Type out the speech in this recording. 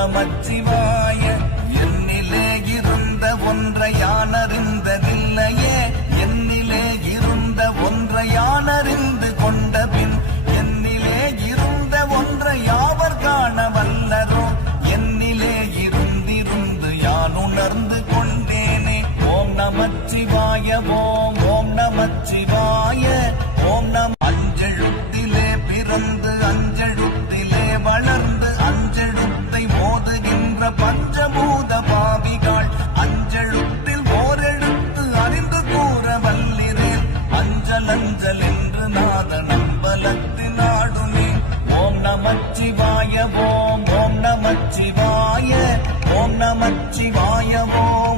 நமச்சிவாய. என்னிலே இருந்த ஒன்றை யானறிந்ததில்லையே, என்னிலே இருந்த ஒன்றை யானறிந்து கொண்ட பின் என்னிலே இருந்த ஒன்றை யாவர் காண வல்லரோ. என்னிலே இருந்திருந்து யான் உணர்ந்து கொண்டேனே. ஓம் நமச்சிவாய ஓம் ஓம் நமச்சிவாய ஓம் நம. அஞ்செழுத்திலே பிறந்து அஞ்செழுத்திலே வளர்ந்து அஞ்செழுத்தை மோதுகின்ற பஞ்சபூத பாவிகள் அஞ்செழுத்தில் ஓரெழுத்து அறிந்து கூற வல்லிரேன். அஞ்சல் அஞ்சல் என்று நாதன் அம்பலத்தின் ஆடுமே. ஓம் நமச்சிவாய ஓம் ஓம் நமச்சிவாய ஓம் நமச்சிவாய ஓம்.